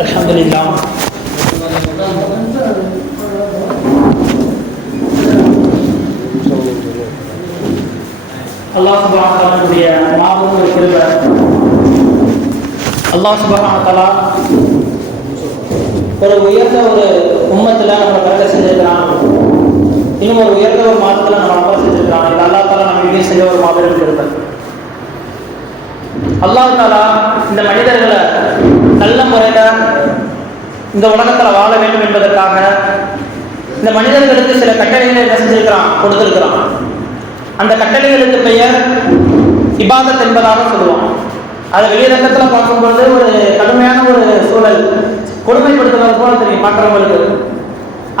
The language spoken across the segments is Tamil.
الحمد لله அல்லாஹ் சுபானுடைய மாபெரும் ஒரு கிருபை அல்லாஹ் சுபானத்தலா ஒரு உயர்ந்த ஒரு உம்மத்தில் நம்ம பிறக்க செஞ்சிருக்கிறான் இன்னும் ஒரு உயர்ந்த ஒரு மாதத்தில் நம்ம அப்பா செஞ்சிருக்கிறான் இது அல்லா தாலா நம்ம வீட்டில் செஞ்ச ஒரு மாபெரும் கிருபை அல்லாஹ் தாலா இந்த உலகத்தில் வாழ வேண்டும் என்பதற்காக இந்த மனிதர்களுக்கு சில கட்டளைகளை என்ன செஞ்சிருக்கிறான்? கொடுத்திருக்கிறான். அந்த கட்டளைகளுக்கு பெயர் இபாதத் என்பதாக சொல்லுவோம். அதை வெளிரங்கத்தில் பார்க்கும்பொழுது ஒரு கடுமையான ஒரு சூழல். கொடுமைப்படுத்துவது போல தெரியும் மற்றவங்களுக்கு.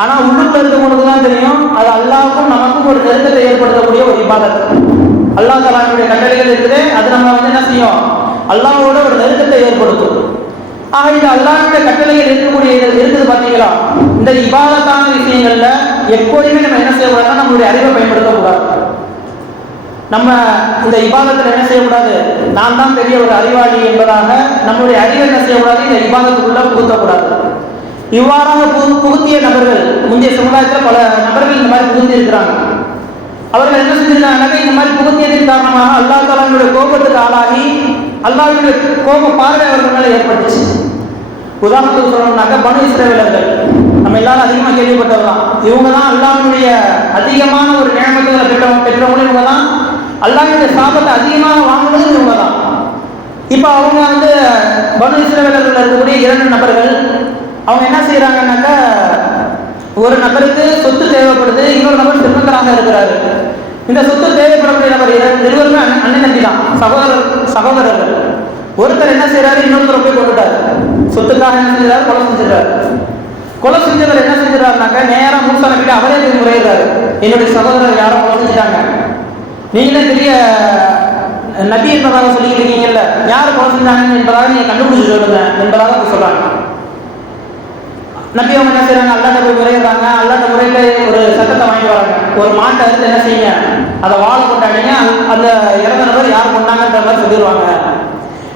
ஆனால் உள்ளுக்குள்ள இருக்கவங்களுக்கு தான் தெரியும் அது அல்லாவுக்கும் நமக்கும் ஒரு நெருக்கத்தை ஏற்படுத்தக்கூடிய ஒரு இபாதத். அல்லாஹ் தலாவுடைய கட்டளைகள் இருக்குது அது நம்ம வந்து என்ன செய்யும்? அல்லாவோட ஒரு நெருக்கத்தை ஏற்படுத்தும். ஆக இந்த அல்லாத கட்டளைகள் இருக்கக்கூடிய இருக்குது பார்த்தீங்களா? இந்த இபாதத்தான விஷயங்கள்ல எப்போதுமே நம்ம என்ன செய்யக்கூடாதுன்னா நம்மளுடைய அறிவை பயன்படுத்தக்கூடாது. நம்ம இந்த இபாதத்தில் என்ன செய்யக்கூடாது? நான் தான் பெரிய ஒரு அறிவாளி என்பதாக நம்மளுடைய அறிவை என்ன செய்யக்கூடாது? இந்த இபாதத்துக்குள்ள புகுத்தக்கூடாது. இவ்வாறாக புகுத்திய நபர்கள் முந்தைய சமுதாயத்தில் பல நபர்கள் இந்த மாதிரி புகுத்தி இருக்கிறாங்க. அவர்கள் என்ன செஞ்சிருக்காங்க? இந்த மாதிரி புகுத்தியதின் காரணமாக அல்லா தாலாவுடைய கோபத்துக்கு ஆளாகி அல்லாஹ்வுடைய கோப பார்வை அவர்கள் மேலே ஏற்பட்டுச்சு. உதாரணத்துக்கு சொல்லணும்னாக்க பனு இஸ்ரேலர்கள் நம்ம எல்லாரும் அதிகமாக கேள்விப்பட்டவர் தான் இவங்க தான் அல்லாவினுடைய அதிகமான ஒரு நியமத்துகளை பெற்ற பெற்றவங்களும் இவங்க தான் அல்லாவினுடைய சாபத்தை அதிகமாக வாங்கினதும் இவங்க தான் இப்போ அவங்க வந்து பனு இஸ்ரேலர்கள் இருக்கக்கூடிய இரண்டு நபர்கள் அவங்க என்ன செய்கிறாங்கன்னாக்கா ஒரு நபருக்கு சொத்து தேவைப்படுது இன்னொரு நபர் செல்வந்தராக இருக்கிறாரு. இந்த சொத்து தேவைப்படக்கூடிய நபர் இருவருமே அண்ணன் அண்ணன் தான். சகோதரர் சகோதரர்கள் ஒருத்தர் என்ன செய்யறாரு இன்னொருத்தர் போய் கொண்டுட்டார். சொத்துக்காக என்ன செஞ்சார் கொலை செஞ்சிடறாரு கொலை செஞ்சவர் என்ன செஞ்சிடறாருனாக்க நேரா மூசா நபிட்டு அவரே போய் முறையிடுறாரு. என்னுடைய சகோதரர் யாரும் கொலை செஞ்சுட்டாங்க. நீங்களே பெரிய நபி என்பதாக சொல்லிட்டு இருக்கீங்கல்ல யார் கொலை செஞ்சாங்க என்பதாக நீங்க கண்டுபிடிச்சு சொல்லுங்க என்பதாக அவங்க சொல்றாங்க. நம்பி அவங்க என்ன செய்யறாங்க அல்லாட்ட போய் முறையிடுறாங்க. அல்லாட்ட முறையில ஒரு சட்டத்தை வாங்கி வராங்க. ஒரு மாட்டை அறுத்து என்ன செய்யுங்க? அதை வாழை கொண்டாடிங்க அந்த- இறந்த நபர் யார் கொண்டாங்கன்ற மாதிரி சொல்லிடுவாங்க.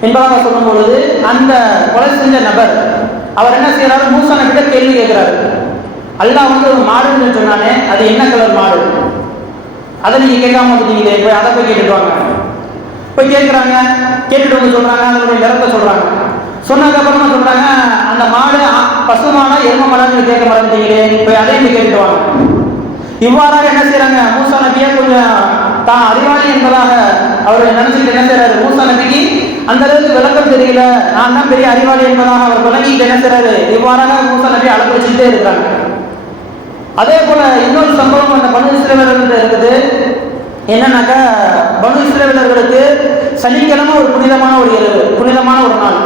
என்பதாக சொல்லும் பொழுது அந்த கொலை செஞ்ச நபர் அவர் என்ன செய்யறாரு மூசான கிட்ட கேள்வி கேட்கிறாரு. அல்லாஹ் வந்து ஒரு மாடுன்னு சொன்னானே அது என்ன கலர் மாடு? அதை நீங்க கேட்காம வந்துட்டீங்களே போய் அதை போய் கேட்டுட்டு வாங்க. போய் கேட்குறாங்க. கேட்டுட்டு வந்து சொல்றாங்க. அதனுடைய நிறத்தை சொல்றாங்க. சொன்னதுக்கு அப்புறமா சொல்றாங்க அந்த மாடு ஆ- பசு மாடா எரும மாடான்னு கேட்க மறந்துட்டீங்களே போய் அதையும் போய் கேட்டுட்டு வாங்க. இவ்வாறாக என்ன செய்யறாங்க மூசா நபியே கொஞ்சம் தான் அறிவாளி என்பதாக அவர் நினைச்சிட்டு என்ன செய்யறாரு மூசா நபிக்கு அந்த அளவுக்கு விளக்கம் தெரியல. நான் தான் பெரிய அறிவாளி என்பதாக அவர் விளங்கிட்டு என்ன செய்யறாரு இவ்வாறாக மூசா நபி அலப்படிச்சுட்டே இருக்கிறாங்க அதே போல இன்னொரு சம்பவம் அந்த பனு இஸ்ரேலர்கள் இருக்குது. என்னன்னாக்கா பனு இஸ்ரேலர்களுக்கு சனிக்கிழமை ஒரு புனிதமான ஒரு இரவு புனிதமான ஒரு நாள்.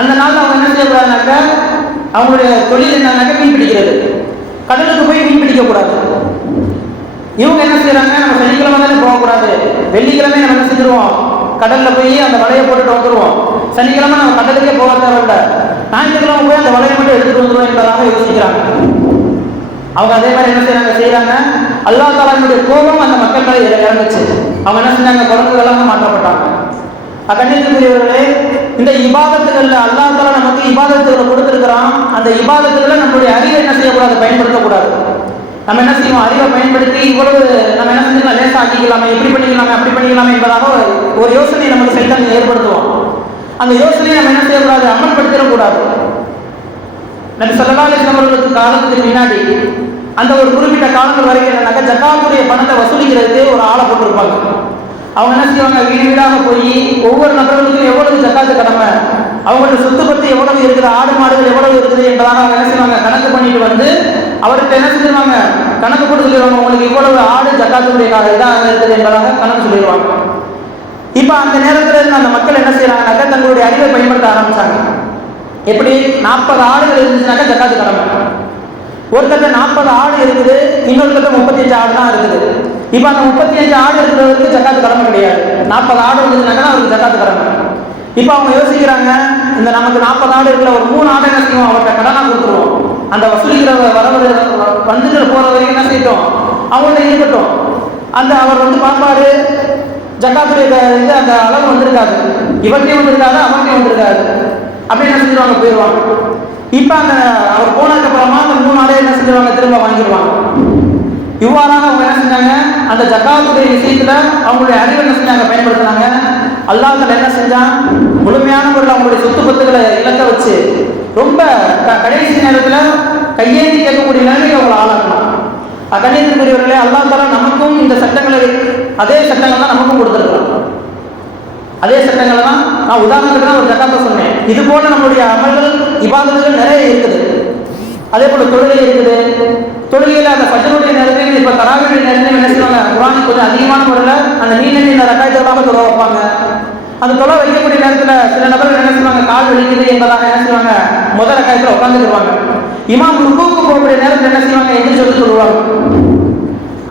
அந்த நாள் அவங்க என்ன செய்யக்கூடாதுனாக்கா அவங்களுடைய தொழில் என்னன்னாக்கா மீன் பிடிக்கிறது. கடலுக்கு போய் மீன் பிடிக்க கூடாது இவங்க என்ன செய்யறாங்க நம்ம சனிக்கிழமை தானே போகக்கூடாது. வெள்ளிக்கிழமை நம்ம என்ன செஞ்சிருவோம்? கடல்ல போய் அந்த வலையை போட்டுட்டு வந்துருவோம். சனிக்கிழமை நம்ம கடலுக்கே போக தேவையில்ல. ஞாயிற்றுக்கிழமை போய் அந்த வலையை மட்டும் எடுத்துட்டு வந்துருவோம் என்பதாக யோசிக்கிறாங்க. அவங்க அதே மாதிரி என்ன செய்யறாங்க செய்யறாங்க அல்லா தாலாவுடைய கோபம் அந்த மக்கள் மேலே இறங்குச்சு அவங்க என்ன செஞ்சாங்க? குரங்குகளாக மாற்றப்பட்டாங்க. கண்ணியத்துக்குரியவர்களே இந்த இபாதத்துகள்ல அல்லா தாலா நமக்கு இபாதத்துகளை கொடுத்துருக்கிறான். அந்த இபாதத்துகளை நம்மளுடைய அறிவை என்ன செய்யக்கூடாது? பயன்படுத்தக்கூடாது. நம்ம என்ன செய்வோம்? அறிவை பயன்படுத்தி இவ்வளவு நம்ம என்ன செஞ்சு லேசாகிக்கலாம் இப்படி எப்படி பண்ணிக்கலாமே அப்படி பண்ணிக்கலாமே என்பதாக ஒரு- யோசனை நமக்கு சைத்தான் ஏற்படுத்துவோம் அந்த யோசனையை நம்ம என்ன செய்யக்கூடாது? அமல்படுத்திடக்கூடாது. நபி ஸல்லல்லாஹு அலைஹி அவர்களுக்கு காலத்துக்கு முன்னாடி அந்த ஒரு குறிப்பிட்ட காலங்கள் வரைக்கும் என்னன்னாக்கா ஜக்காத்துடைய பணத்தை வசூலிக்கிறதுக்கு ஒரு ஆளை போட்டிருப்பாங்க. அவங்க என்ன செய்வாங்க? வீடு வீடாக போய் ஒவ்வொரு நபர்களுக்கும் எவ்வளவு ஜக்காத்து கடமை? அவங்களோட சொத்து பத்து எவ்வளவு இருக்குது? ஆடு மாடுகள் எவ்வளவு இருக்குது என்பதாக அவங்க என்ன செய்வாங்க? கணக்கு பண்ணிட்டு வந்து அவர்கிட்ட என்ன செஞ்சிருவாங்க கணக்கு போட்டு சொல்லிடுவாங்க. உங்களுக்கு இவ்வளவு ஆடு ஜக்காத்துடைய இதாக இருக்குது என்பதாக கணக்கு சொல்லிடுவாங்க. இப்போ அந்த நேரத்துல இருந்து அந்த மக்கள் என்ன செய்யறாங்கனாக்கா தங்களுடைய அறிவை பயன்படுத்த ஆரம்பிச்சாங்க. எப்படி? நாற்பது ஆடுகள் இருந்துச்சுனாக்கா ஜக்காத்து கடமை. ஒருத்தட்ட நாற்பது ஆடு இருக்குது இன்னொருத்தட்ட முப்பத்தஞ்சு ஆடு தான் இருக்குது. இப்போ அந்த முப்பத்தி அஞ்சு ஆடு இருக்கிறவருக்கு ஜக்காத்து கடமை கிடையாது. நாற்பது ஆடு இருந்ததுனாக்கா அவருக்கு ஜக்காத்து கடமை. இப்போ அவங்க யோசிக்கிறாங்க இந்த நமக்கு நாற்பது ஆடு இருக்கிற ஒரு மூணு ஆடு என்ன செய்வோம்? அவர்கிட்ட கடனாக கொடுத்துருவோம். அந்த வசூலிக்கிற வரவர் வந்துட்டு போற வரைக்கும் என்ன செய்யட்டும்? அவங்கள்ட்ட இருக்கட்டும் அந்த அவர் வந்து பார்ப்பாரு ஜக்காத்துடைய க- இது அந்த அளவு வந்திருக்காது. இவர்கிட்டையும் வந்திருக்காது அவர்கிட்டயும் வந்திருக்காது. என்ன செஞ்சிருவாங்க போயிடுவாங்க. இப்போ அந்த அவர் போனதுக்கு அப்புறமா அந்த மூணு ஆளே என்ன செஞ்சிருவாங்க? திரும்ப வாங்கிடுவாங்க இவ்வாறாக அவங்க என்ன செஞ்சாங்க? அந்த ஜக்காத்துடைய விஷயத்துல அவங்களுடைய அறிவு என்ன செஞ்சாங்க? பயன்படுத்தினாங்க. அல்லாஹ்ல என்ன செஞ்சான்? முழுமையான முறையில் அவங்களுடைய சொத்து பத்துக்களை இழக்க வச்சு ரொம்ப க- கடைசி நேரத்துல கையேந்தி கேட்கக்கூடிய நிலைமைக்கு அவங்களை ஆளாக்கணும் கண்ணியத்திற்குரியவர்களே அல்லாஹ் தாலா நமக்கும் இந்த சட்டங்களை அதே சட்டங்கள் தான் நமக்கும் கொடுத்துருக்கலாம் அதே சட்டங்களை தான் நான் உதாரணத்துக்கு தான் ஒரு ஜக்காத்தை சொன்னேன். இது போல நம்மளுடைய அமல்கள் இபாதத்துகள் நிறைய இருக்குது. அதே போல தொழுகை இருக்குது. தொழுகையில் அந்த பஜனுடைய நேரத்தில் இப்போ தராவிடைய நேரத்தில் என்ன செய்வாங்க? குரானுக்கு கொஞ்சம் அதிகமான முறையில் அந்த நீண்ட நீண்ட ரக்காயத்தோடாக தொலை வைப்பாங்க. அந்த தொலை வைக்கக்கூடிய நேரத்தில் சில நபர்கள் என்ன செய்வாங்க? கால் வலிக்குது என்பதாக என்ன செய்வாங்க? முதல் ரக்காயத்தில் உட்காந்துருவாங்க இமாம் ருக்குக்கு போகக்கூடிய நேரத்தில் என்ன செய்வாங்க? எதிர்த்து சொல்லி சொல்லுவாங்க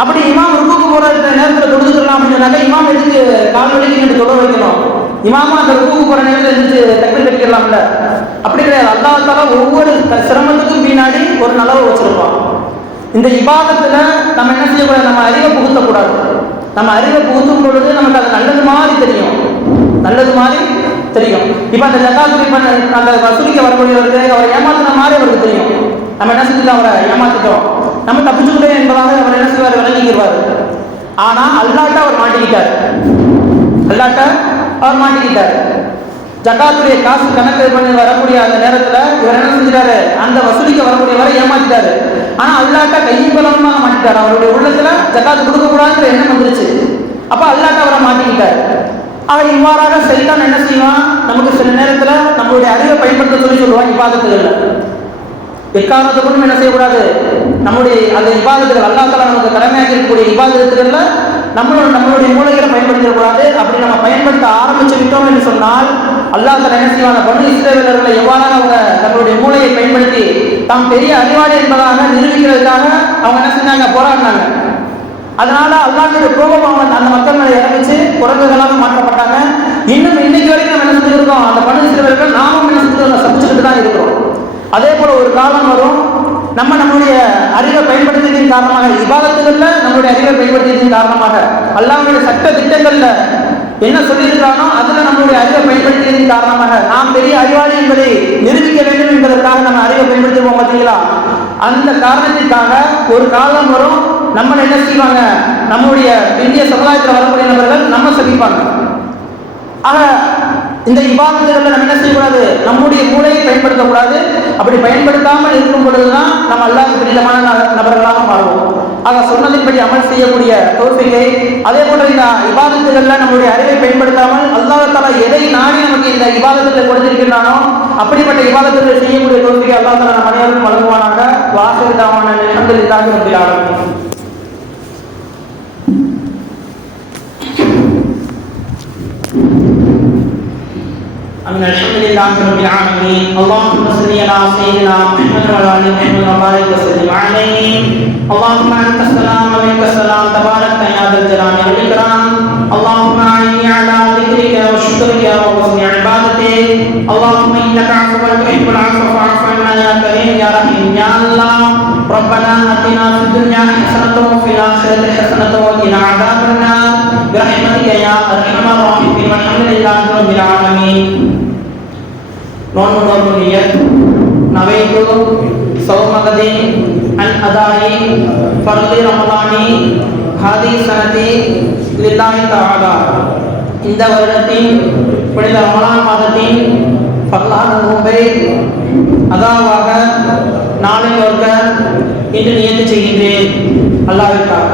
அப்படி இமாம் ருக்குக்கு போற நேரத்தில் தொழுதுக்கலாம் அப்படின்னு சொன்னாக்க இமாம் எதுக்கு கால் வலிக்கு நின்று வைக்கணும்? இமாமா அந்த ருக்குக்கு போற நேரத்தில் எதிர்த்து தக்கல் கட்டிக்கலாம்ல அப்படி கிடையாது அல்லாஹ் தாலா ஒவ்வொரு சிரமத்துக்கும் பின்னாடி ஒரு நலவை வச்சிருப்பான். இந்த இபாதத்தில் நம்ம என்ன செய்யக்கூடாது? நம்ம அறிவை புகுத்தக்கூடாது. நம்ம அறிவை புகுத்தும் பொழுது நமக்கு அது நல்லது மாதிரி தெரியும். நல்லது மாதிரி தெரியும். இப்போ அந்த ஜக்காத்துரி இப்போ அந்த வசூலிக்க வரக்கூடியவருக்கு அவர் ஏமாத்தின மாதிரி அவருக்கு தெரியும். நம்ம என்ன செஞ்சுட்டோம்? அவரை ஏமாத்திட்டோம். நம்ம தப்பிச்சுக்கிட்டே என்பதாக அவர் என்ன செய்வார்? விளங்கிக்கிறார் ஆனா அல்லாட்ட அவர் மாட்டிக்கிட்டார். அல்லாட்ட அவர் மாட்டிக்கிட்டார். ஜக்காத்துடைய காசு கணக்கு பண்ணி வரக்கூடிய அந்த நேரத்துல இவர் என்ன செஞ்சிட்டாரு? அந்த வசூலிக்க வரக்கூடியவரை ஏமாத்திட்டாரு. ஆனா அல்லாட்டா கையும் பலமாக மாட்டிட்டாரு. அவருடைய உள்ளத்துல ஜக்காத்து கொடுக்க எண்ணம் வந்துருச்சு. அப்ப அல்லாட்டா அவரை மாட்டிக்கிட்டாரு. ஆக இவ்வாறாக சைத்தான் என்ன செய்வான்? நமக்கு சில நேரத்துல நம்மளுடைய அறிவை பயன்படுத்த சொல்லி சொல்லுவான் இப்பாதத்துகள்ல எக்காரணத்தை கொண்டும் என்ன செய்யக்கூடாது? நம்முடைய அந்த இபாதத்துகள் அல்லாத்தால நமக்கு கடமையாக இருக்கக்கூடிய இபாதத்துகள்ல நம்மளோட நம்மளுடைய மூளைகளை பயன்படுத்தக்கூடாது அப்படி நம்ம பயன்படுத்த ஆரம்பிச்சு விட்டோம் என்று சொன்னால் அல்லாத்தால என்ன செய்வாங்க பனு இஸ்ரேலர்களை எவ்வாறாக அவங்க தங்களுடைய மூளையை பயன்படுத்தி தாம் பெரிய அறிவாளி என்பதாக நிரூபிக்கிறதுக்காக அவங்க என்ன செஞ்சாங்க? போராடினாங்க. அதனால அல்லாஹ்வுடைய கோபம் அவங்க அந்த மக்கள் மேலே இறங்கிச்சு. குரங்குகளாக மாற்றப்பட்டாங்க. இன்னும் இன்னைக்கு வரைக்கும் நம்ம என்ன செஞ்சுட்டு இருக்கோம் அந்த பனு இஸ்ரேலர்கள் நாமும் என்ன செஞ்சு சமைச்சுக்கிட்டு தான் இருக்கிறோம். அதே போல ஒரு காலம் வரும். நம்ம நம்மளுடைய அறிவை பயன்படுத்தியதன் காரணமாக விவாதத்துகள்ல நம்மளுடைய அறிவை பயன்படுத்தியதன் காரணமாக அல்லாஹ்வுடைய சட்ட திட்டங்கள்ல என்ன சொல்லியிருக்கானோ அதுல நம்மளுடைய அறிவை பயன்படுத்தியதன் காரணமாக நாம் பெரிய அறிவாளி என்பதை நிரூபிக்க வேண்டும் என்பதற்காக நம்ம அறிவை பயன்படுத்துவோம் பார்த்தீங்களா? அந்த காரணத்திற்காக ஒரு காலம் வரும் நம்ம என்ன செய்வாங்க? நம்முடைய இந்திய சமுதாயத்தில் வரக்கூடிய நபர்கள் நம்ம சந்திப்பாங்க ஆக இந்த விவாதத்துகளில் நம்ம என்ன செய்யக்கூடாது? நம்முடைய மூளையை பயன்படுத்தக்கூடாது. அப்படி பயன்படுத்தாமல் இருக்கும் பொழுதுதான் நம்ம எல்லாம் பிடித்தமான ந- நபர்களாக மாறுவோம். ஆக சொன்னதின்படி அமல் செய்யக்கூடிய தோல்வியை அதே போன்ற இந்த விவாதத்துகளில் நம்முடைய அறிவை பயன்படுத்தாமல் அல்லாஹ் எதை நாடி நமக்கு இந்த விவாதத்தில் கொடுத்திருக்கிறானோ அப்படிப்பட்ட விவாதத்தில் செய்யக்கூடிய தோல்வியை அல்லாஹ் நம்ம அனைவரும் வழங்குவானாக. வாசல் அலமதுல்லாஹி ரபில் ஆலமீன். أمين الحمد لله رب العالمين. اللهم صل على سيدنا محمد وعلى آل محمد وبارك وسلم عليه. اللهم أنت السلام ومنك السلام. تبارك يا ذا الجلال والإكرام. اللهم أعني على ذكرك وشكرك وحسن عبادتك. اللهم إنك عفو تحب العفو فاعف عنا يا كريم يا رحيم يا الله. ربنا آتنا في الدنيا حسنة وفي الآخرة حسنة وقنا عذاب النار. برحمتك يا أرحم الراحمين. والحمد لله رب العالمين. نون نورنية نويت صوم غد عن أداء فرض رمضان هذه السنة لله تعالى இந்த வருடத்தின் புனித ரமலான் மாதத்தின் பரலான நோன்பை அதாவாக நாளை ஒருக்க இன்று நியத்து செய்கின்றேன் அல்லாவிற்காக